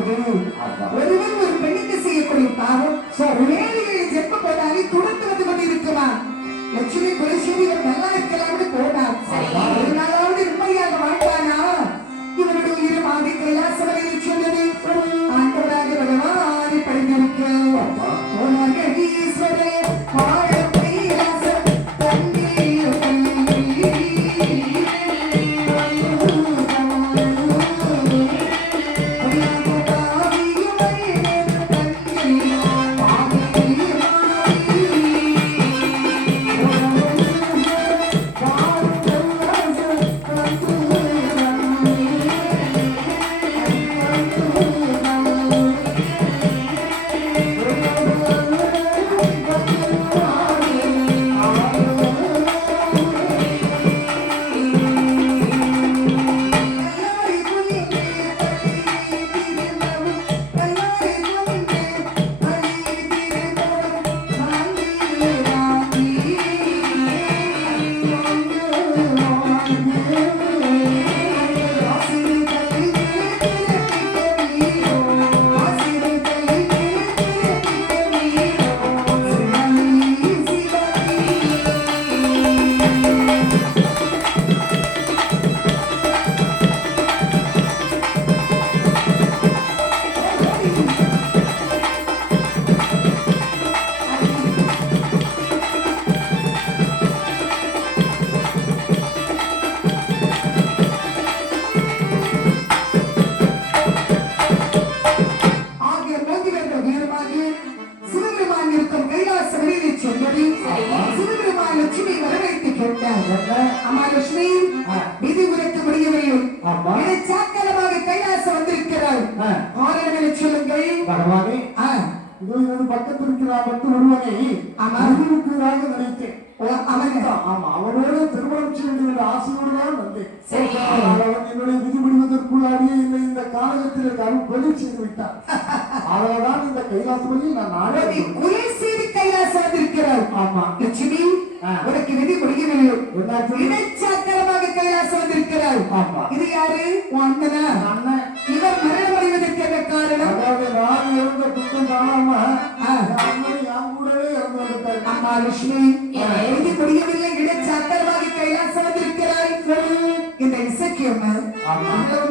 இருக்குது. ஒருவன் ஒரு பெண்ணுக்கு செய்யக்கூடிய பாவம் 7 ஜென்ம போட்டாலே துடந்து வந்து கொண்டிருக்குமா. லட்சுமி குலசேரி நல்லா இருக்கலாம்னு போனார். ஒரு நாளாவது உண்மையாக வாழ்ந்தானா இவருடைய உயிர் மாறி கைலாசவரையில் சொன்னது ஆண்டவராக பகவானை படைந்திருக்க ஈஸ்வரே அவனோட திருமணம் செய்ய வேண்டிய ஆசையோடு தான் வந்தேன். அவன் என்னுடைய விதி முடிவதற்குள்ளாடியே என்னை இந்த காலகத்தில் அருள் கொலை செய்து விட்டான். அதனால்தான் இந்த கைலாசபதியில் நான் நாளை கொலை செய்து கைலாசம் வந்திருக்கிறார். ஆமா லட்சுமி உனக்கு விதி முடியவில்லை. இடைச்சாக்கரமாக கைலாசம் வந்திருக்கிறார். ஆமா இது யாரு? அண்ணனா? அண்ணன். இவர் மரணம் அடைவதற்கு என்ன காரணம்? அதாவது நான் இறந்த குற்றம் காணாம அண்ணன் என் கூடவே இறந்து வந்துட்டார். அம்மா லட்சுமி விதி முடியவில்லை. இடைச்சாக்கரமாக கைலாசம் வந்திருக்கிறார். இந்த இசக்கியம்மா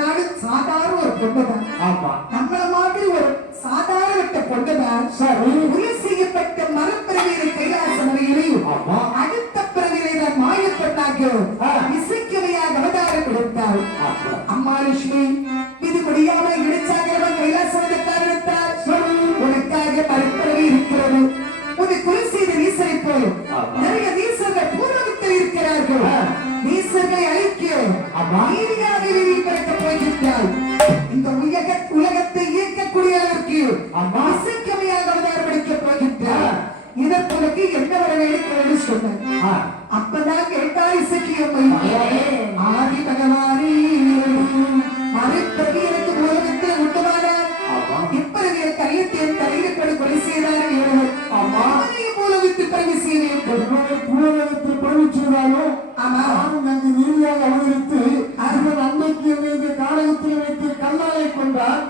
நாடு சாதாரண ஒரு பொண்ணுதான். ஆமா நம்மள மாதிரி ஒரு சாதாரண பொண்ணுதான். உறுதி செய்யப்பட்ட மரப்பிறவியை கைலாச முறையிலையும் அடுத்த பிறவியை நான் மாயப்பட்டாக இசைக்கவையாக அவதாரம் கொடுத்தாள். அம்மா லட்சுமி இது முடியாம இடைச்சாகரமா கைலாசம் வந்த காரணத்தால் உனக்காக மரப்பிறவி இருக்கிறது. உன்னை கொலை செய்த நீசரை போல் நிறைய நீசர்கள் பூர்வத்தில் இருக்கிறார்கள். நீசர்களை அழிக்க பிறக்கப் போகிறாள். இந்த உலகத்தை இயக்கக்கூடியவருக்கு இசைக்கவையாக அவதாரம் அளிக்கப் போகிறார். இதற்கு என்ன வர வேண்டும் சொன்னார். அப்பதான் கேட்டார் இசைக்கியம்மை ஆதி பகவானே மறுபிறவி எனக்கு உலகத்தில் உண்டுமானார். இப்பிறகு என் கல்யத்தின் தலையிற்படி கொலை செய்தார். உலகத்தில் பிறகு செய்ய வேண்டும். உலகத்தில் பிறகு செய்தாலும் நாங்கள் நீதியாக அவதரித்து அவர்கள் அன்னைக்கு இந்த காலகத்தில் வைத்து கல்லாலை கொண்டார்.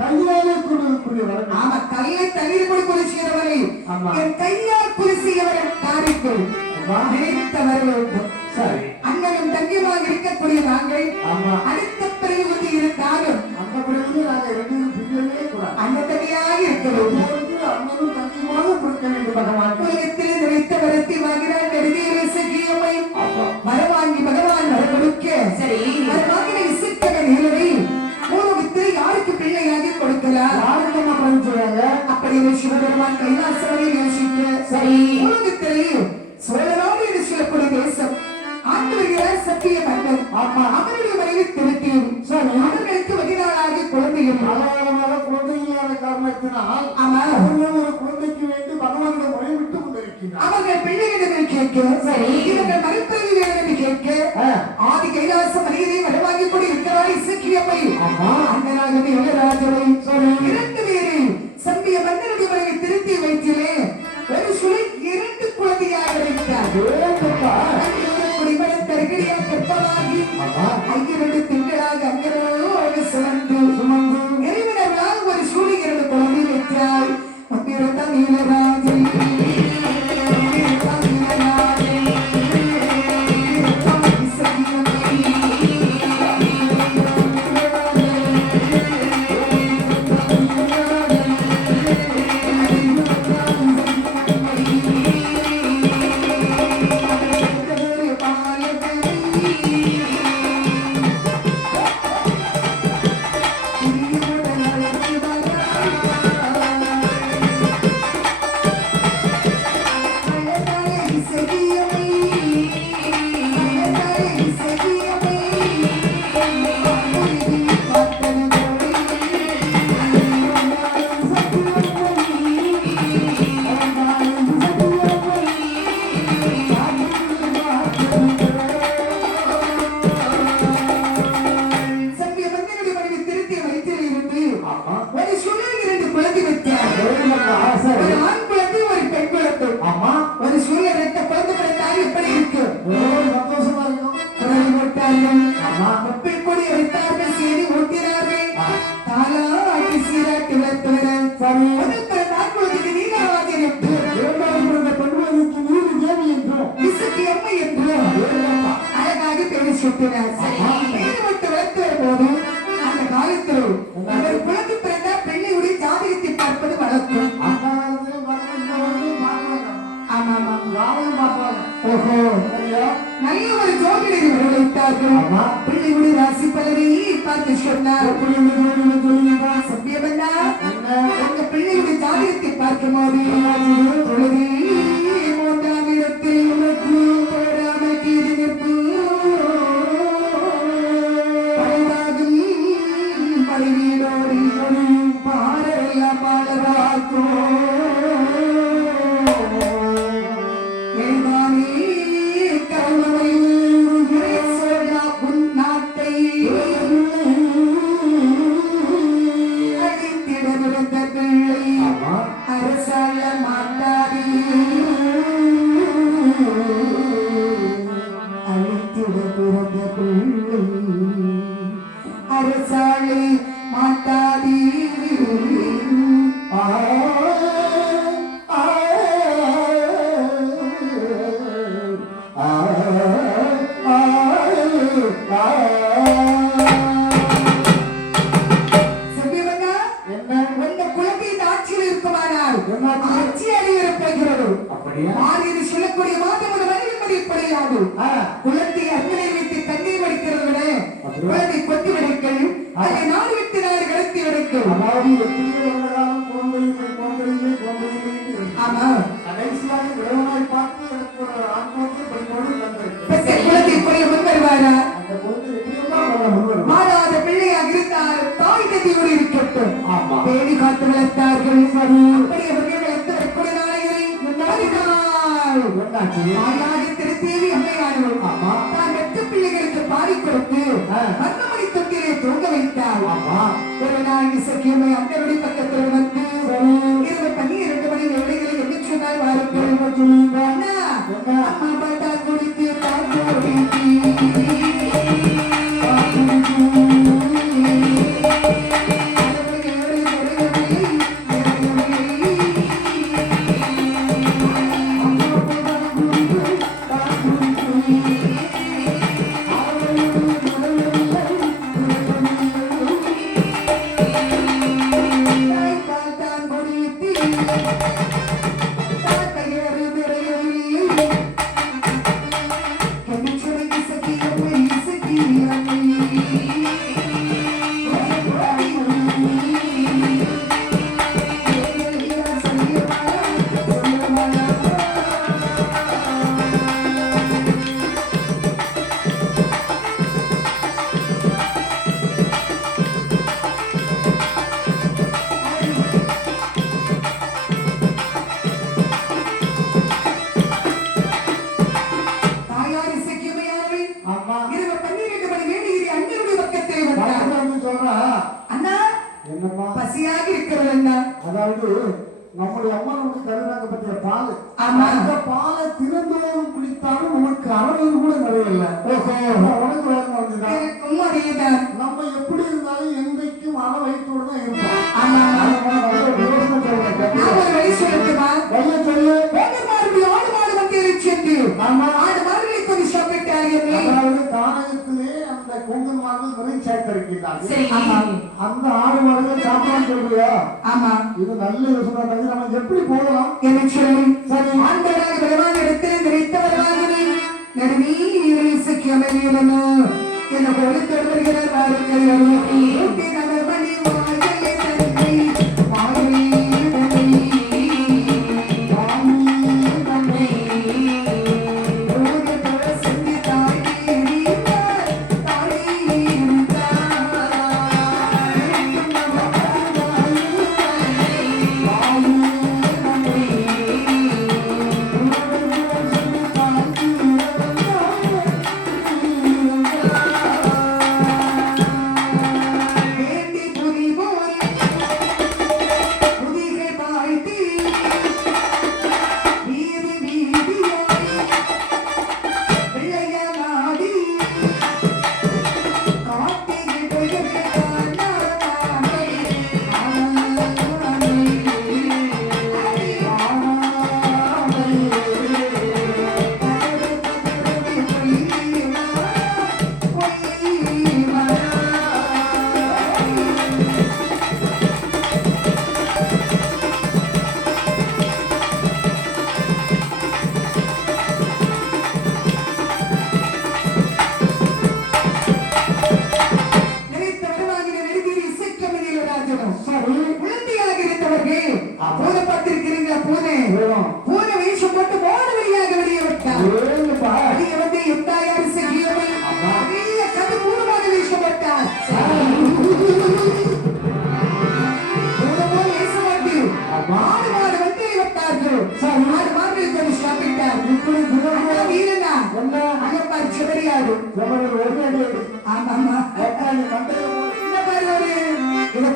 கையாலே கொண்டிருக்கிறவர். ஆமா கையை தண்ணீர் கொண்டு கொலை செய்தவரை என் கையால் கொலை செய்யவரை தாரிக்கு நினைத்தவர் வேண்டும். சரி அண்ணனும் தங்கியமாக இருக்கக்கூடிய நாங்கள் அடுத்த பிறகு வந்து இருந்தாலும் அந்த பிறகு நாங்கள் அந்த தனியாக இருக்கிறோம். அண்ணனும் தங்கியமாக கொடுக்க வேண்டும். பகவான் உலகத்தில் நினைத்த வரத்தை வாங்கினார். நெடுதியை இசைக்கியம்மை வரவாங்கி பகவான் வர கொடுக்க சரி வரவாங்கின இசைக்கவை நிலவை உலகத்தில் யாருக்கு பிள்ளையாக கொடுக்கலாம்? யாருக்கு சொல்றாங்க? அப்படி சிவபெருமான் கைலாசவரை யோசிக்க சரி உலகத்திலேயும் சோழராடு என்று சொல்லக்கூடிய தேசம் ஆண்டு வருகிறார் சத்திய மன்னன். அவருடைய மனைவி திருத்தேவி. அவர்களுக்கு 14 குழந்தைகள். அழகான குழந்தைகளான காரணத்தினால் அவர்கள் ஒரு குழந்தைக்கு வேண்டி பகவானிடம் முறைவிட்டு கொண்டிருக்கிறார். அவர்கள் பிள்ளைகளிடம் கேட்க சரி இவர்கள் மறுபிறவி வேண்டும் என்று கேட்க ஆதி கைலாச மனிதரை வரவாங்கி கொண்டு இருக்கிறார் இசக்கியம்மை. அண்ணனாகவே இளையராஜரை 2 பேரை சம்பிய மன்னனுடைய மனைவி திருத்தி வைத்திலே ஒரு சுழை 2 குழந்தையாக வைத்தார். திங்களாக அங்கனோடு சுமந்து இறைவன் நம்முடைய அம்மாவுக்கு கருணாங்க பற்றிய பால் அந்த பாலை திறந்தோறும் குடித்தாலும் உனக்கு அறநூறு கூட நிறையல. உனக்கு வேணும் வந்துதான் நம்ம எப்படி இருந்தாலும் என்றைக்கும் அற வயிற்றோடு தான் இருப்போம். சரி. ஆமா. அந்த ஆடு மாடுகள் சாப்பிடலாம் சொல்றியா? ஆமா. இது நல்ல யோசனை தம்பி. நம்ம எப்படி போகலாம்? என்ன சொல்லி சரி. ஆண்டவராக பெருமான் இடத்தில் நினைத்தவர்களாகவே நடுநீரை இசைக்கமையிலனோ என்ன கொடுத்து வருகிறார் வாருங்கள் ஊட்டி நகர்மணி வாயிலே தந்தை வாயிலே தந்தை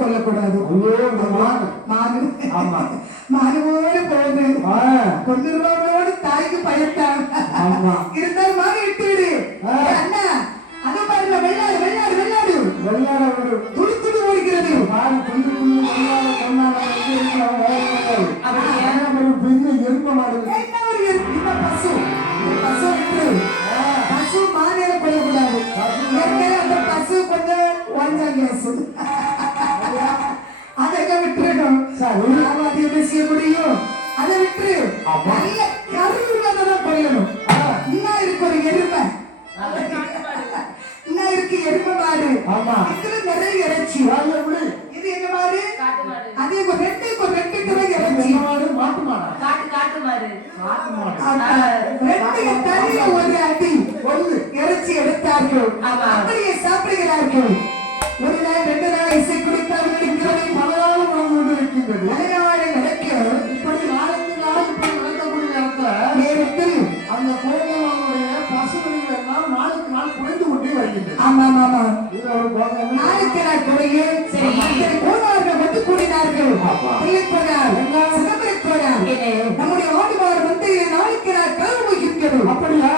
கொல்லக்கூடாது. மானுவோடு போகுது கொண்டுருவோடு தாய்க்கு பயத்தான் இருந்தாலும் மாறி விட்டுவிடு அண்ணா. அதை பாருங்க வெள்ளாடு வெள்ளாடு வெள்ளாடு வெள்ளாடு துடி துடி ஓடிக்கிறது. எரும மாடு என்ன ஒரு இந்த பசு பசு விட்டு பசு மாநில கொள்ளக்கூடாது. ஏற்கனவே அந்த பசு கொஞ்சம் வாஞ்சா கேசு அதங்க விட்டுறணும். அது என்ன செய்ய முடியும்? அதை விட்டு நல்ல கருவிதான் கொள்ளணும். இன்னும் இருக்கு ஒரு எருமை, இன்னும் இருக்கு எருமை மாடு. இதுல நிறைய இறைச்சி. இது என்ன மாடு? அது ரெண்டு கிலோ இறைச்சி. மாட்டு மாடு காட்டு மாடு. ரெண்டு தனிய ஒரு அடி இறைச்சி எடுத்தார்கள். அப்படியே சாப்பிடுகிறார்கள். ஒரு நாள் 2 நாள் இசை குடித்தார்கள். பல நாளும் நடந்து கொண்டு இருக்கின்றது. நடக்க இப்படி நாளுக்கு நாள் இப்படி நடக்கக்கூடிய நேரத்தில் அந்த கோபமானுடைய பசுமைகள் எல்லாம் நாளுக்கு நாள் குறைந்து கொண்டே வருகின்றது. ஆமா ஆமா இது ஒரு கோபம். நாளுக்கு நாள் குறையே. சரி கோணார்கள் வந்து கூடினார்கள். சிதம்பரம் நம்முடைய ஆடிவார் வந்து நாளுக்கு நாள் கருவுகின்றது. அப்படியா?